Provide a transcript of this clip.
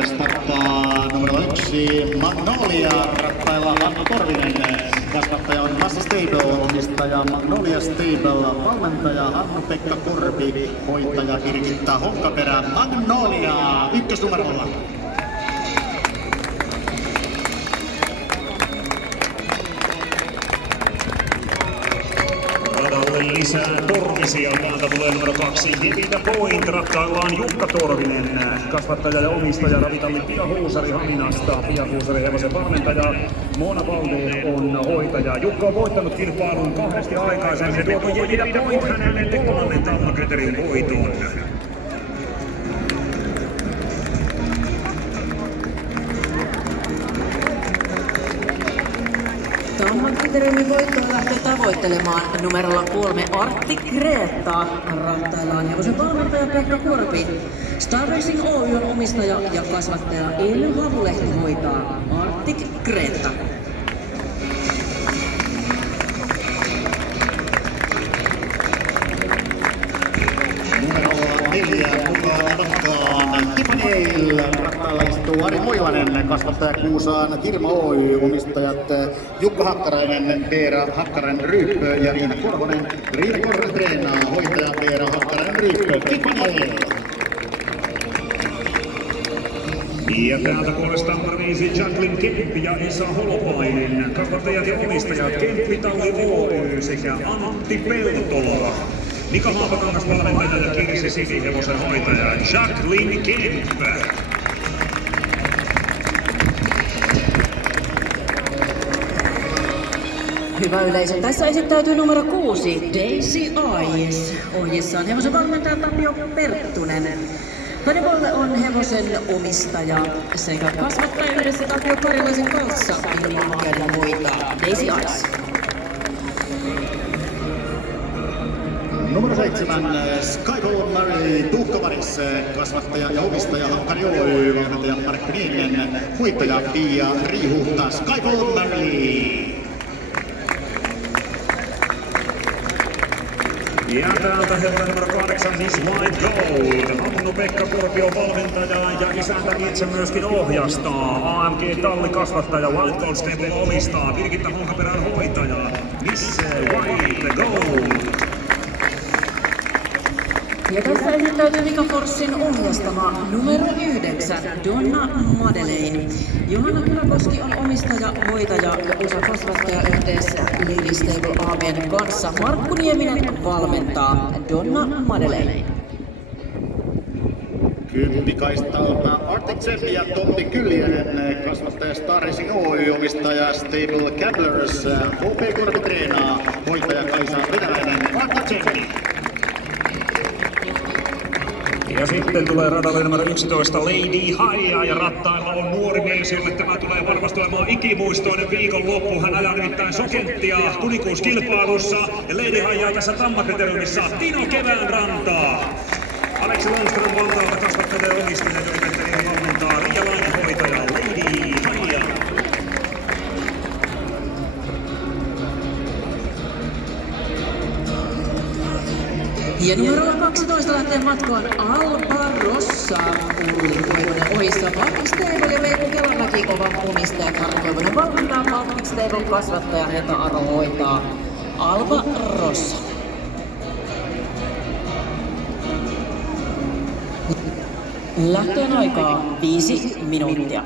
Starttaa numero 1 Magnolia, rattailla Hannu Torvinen. Kasvattaja on Massa Stable, omistaja Magnolia Stable, valmentaja Hannu-Pekka Korpi, hoitaja Birgitta Honkaperä. Magnolia ykkösnumerolla. Lisää Torvisia. Täältä tulee numero 2 Hivitä Point. Rattaillaan Jukka Torvinen. Kasvattaja ja omistaja Ravitalli Pia Huusari Haminasta. Pia Huusari hevosen valmentaja. Mona Valde on hoitaja. Jukka on voittanut kilpailun 2 aikaisemmin. Tuotu Hivitä Point hänelle 3. Tammakreterin voiton. Tammakreterin voittoa lähtee tavoittelemaan numerolla 3 Artti Kreetta. Rattaillaan hevosen valmentaja Pekka Korpi. Star Racing Oy on omistaja ja kasvattaja Elly Havulehti hoitaa Artti Kreetta. Numerolla 4 mukaan matkaan Tipaneil. Rattailla istuu Ari Moilanen, kasvattaja Kuusaan Kirma Oy, omistajat Jukka Hakkarainen, Veera Hakkarainen-Ryyppö ja Riina Korhonen. Riina Korhonen treenaa, hoitaja Veera Hakkarainen-Ryyppö. Tipaneil. Ja täältä puolestaan numero 5 Jacqueline Kemppi ja Esa Holopainen. Kasvattajat ja omistajat Kemppi Talli Oy sekä Antti Peltola. Mika Haapakangas valmentaja ja Kirsi Sinihevosen hoitaja Jacqueline Kemppi. Hyvä yleisö. Tässä esittäytyy numero 6 Daisy Eyes. Ohjissa on hevosen valmentaja Tapio Perttunen. Tanipolle on hevosen omistaja sekä kasvattaja yhdessä Tapio Karilaisen kanssa ilmoittajan hoitaa Daisy Eyes. Numero 7 Skyfall Mary Tuhkavaris, kasvattaja ja omistaja Hakkari Oy, valmentaja Markku Nieminen, hoitaja Pia Riihuhta. Skyfall Mary. Ja täältä herra numero 8 Miss White Gold. Hannu-Pekka Korpi on valmentaja ja isäntä itse myöskin ohjastaa. AMG Talli kasvattaja White Gold Stable omistaa. Birgitta Honkaperän hoitaja Miss White Gold. Ja tässä esittäytyy Mika Forssin ohjastama numero 9 Donna Madeleine. Johanna Kyläkoski on omistaja, hoitaja ja osa kasvattaja yhteensä Lily Stable AB:n kanssa. Markku Nieminen valmentaa Donna Madeleine. Kymppikaistalta Arctic Zen ja Tommi Kyljänen, kasvattaja Star Racing Oy, omistaja Stable Gamblers. HP Korpi treenaa, hoitaja Kaisa Venäläinen. Arctic Zen. Ja sitten tulee radalle numero 11 Lady Haia ja rattailla on nuori mies, jolle tämä tulee varmasti olemaan ikimuistoinen viikonloppu. Hän ajaa nimittäin Sokenttia kuninkuuskilpailussa ja Lady Haia tässä Tammakreterumissa Tino Keväänrantaa. Aleksi Lundström Vantaalta kasvattaja omistaja, joiden valmentaa Riialainen hoitaja Lady Haia. Ja numerolla 12 lähtee matkaan Alba Rossa. Ulli Koivunen ohissa Baltic Stable ja Veikko Kelamäki ovat omistajat. Harri Koivunen valmentaa, Baltic Stable kasvattaja Heta Aro hoitaa Alba Rossa. Lähtöön aikaa 5 minuuttia.